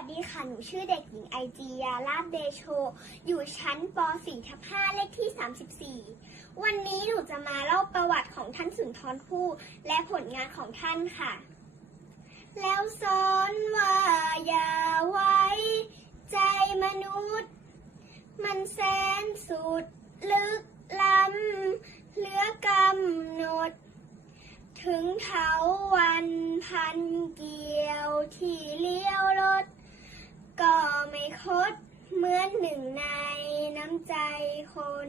วัสดีค่ะ หนูชื่อเด็กหญิงไอจียาลาบเดโช อยู่ชั้นป .4 ทับ5เลขที่ 34 วันนี้หนูจะมาเล่าประวัติของท่านสุนทรภู่และผลงานของท่านค่ะ แล้วสอนว่ายาว คดเหมือนหนึ่งในน้ำใจคน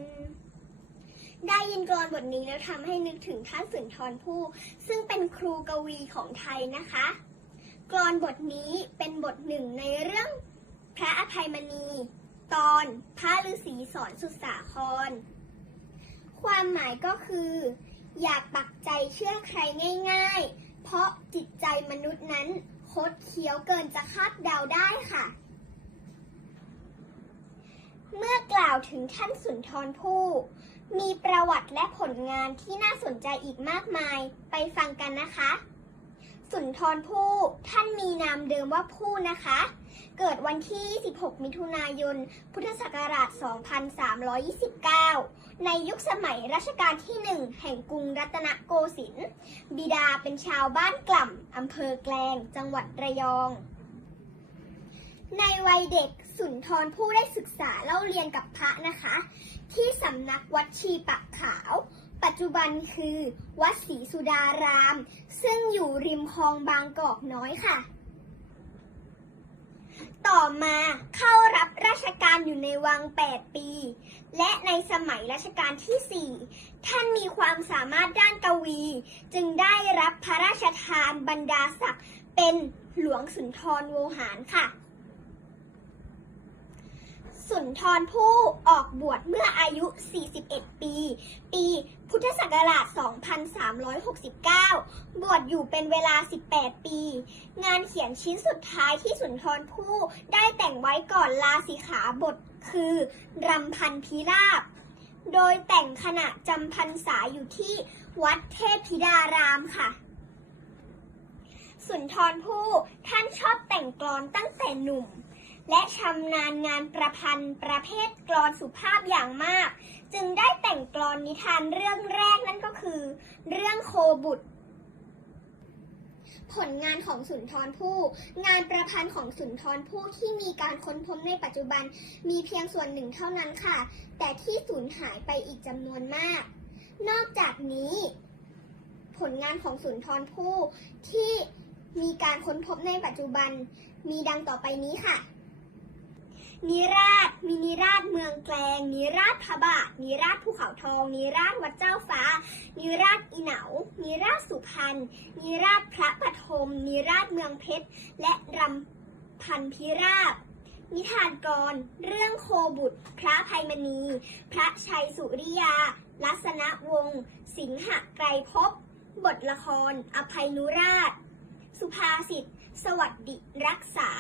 ได้ยินกลอนบทนี้แล้วทำให้นึกถึงท่านสุนทรภู่ซึ่งเป็นครูกวีของไทยนะคะกลอนบทนี้เป็นบทหนึ่งในเรื่องพระอภัยมณี ตอนพระฤาษีสอนสุสาคร ความหมายก็คือ อย่าปักใจเชื่อใครง่าย ๆ เพราะจิตใจมนุษย์นั้นคดเคี้ยวเกินจะคาดเดาได้ค่ะ เมื่อกล่าวถึงท่านสุนทรภู่ มีประวัติและผลงานที่น่าสนใจอีกมากมาย ไปฟังกันนะคะ สุนทรภู่ท่านมีนามเดิมว่าภู่นะคะ เกิดวันที่ 16 มิถุนายน พุทธศักราช 2329 ในยุคสมัยรัชกาลที่หนึ่งแห่งกรุงรัตนโกสินทร์ บิดาเป็นชาวบ้านกล่ำอำเภอแกลง จังหวัดระยอง ในวัยเด็กสุนทรผู้ได้ศึกษาเล่าเรียนกับพระนะคะ ที่สำนักวัดชีปักขาว ปัจจุบันคือ วัดศรีสุดาราม ซึ่งอยู่ริมคลองบางกอกน้อยค่ะ ต่อมาเข้ารับราชการอยู่ในวัง 8 ปี และในสมัยรัชกาลที่ 4 ท่านมีความสามารถด้านกวี จึงได้รับพระราชทานบรรดาศักดิ์เป็นหลวงสุนทรโวหารค่ะ สุนทรผู้ออกบวชเมื่ออายุ 41 ปี ปีพุทธศักราช 2369 บวชอยู่เป็นเวลา 18 ปี งานเขียนชิ้นสุดท้ายที่สุนทรภู่ได้แต่งไว้ก่อนลาสิกขาบทคือรำพันพิราบ โดยแต่งขณะจำพรรษาอยู่ที่วัดเทพธิดารามค่ะสุนทรภู่ท่านชอบแต่งกลอนตั้งแต่หนุ่ม และชำนาญงานประพันธ์ประเภทกลอนสุภาพอย่างมาก จึงได้แต่งกลอนนิทานเรื่องแรกนั่นก็คือ เรื่องโคบุตร ผลงานของสุนทรภู่งานประพันธ์ของสุนทรภู่ที่มีการค้นพบในปัจจุบันมีเพียงส่วนหนึ่งเท่านั้นค่ะ แต่ที่สูญหายไปอีกจำนวนมาก นอกจากนี้ ผลงานของสุนทรภู่ที่มีการค้นพบในปัจจุบันมีดังต่อไปนี้ค่ะ นิราช มีนิราชเมืองแกลงนิราชพระบาทนิราชภูเขาทองนิราชวัดเจ้าฟ้านิราชอีเหนานิราชสุพรรณนิราชพระปฐมนิราชเมืองเพชร และรำพันพิราบนิทานกร เรื่องโคบุตร พระภัยมณี พระชัยสุริยา ลัษณะวงศ์ สิงหไกรภพบทละคร อภัยนุราช สุภาษิต สวัสดิรักษา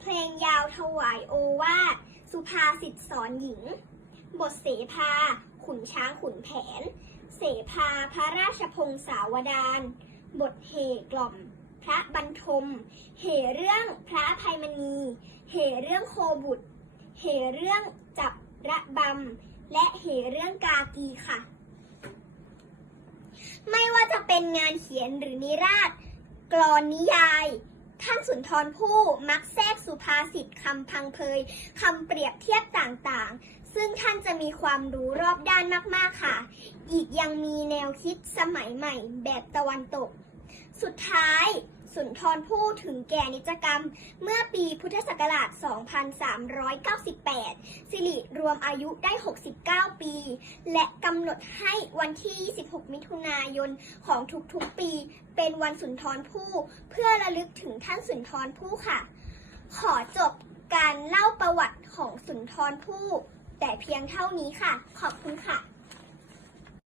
เพลงยาวถวายโอวาทสุภาษิตสอนหญิง บทเสภา ขุนช้างขุนแผน เสภาพระราชพงศาวดารบทเหกล่อม พระบรรทม เหเรื่องพระภัยมณี เหเรื่องโคบุตร เหเรื่องจับระบำ และเหเรื่องกากีค่ะ ไม่ว่าจะเป็นงานเขียนหรือนิราศกลอนนิยาย ท่านสุนทรภู่มักแทรกสุภาษิตคำพังเพยคำเปรียบเทียบต่างๆ ซึ่งท่านจะมีความรู้รอบด้านมากๆค่ะ อีกยังมีแนวคิดสมัยใหม่แบบตะวันตก สุดท้าย สุนทรภู่ถึงแก่นิจกรรม เมื่อปีพุทธศักราช 2398 สิริรวมอายุได้ 69 ปี และกำหนดให้วันที่ 26 มิถุนายนของทุกๆปี เป็นวันสุนทรภู่เพื่อระลึกถึงท่านสุนทรภู่ค่ะ ขอจบการเล่าประวัติของสุนทรภู่แต่เพียงเท่านี้ค่ะ ขอบคุณค่ะ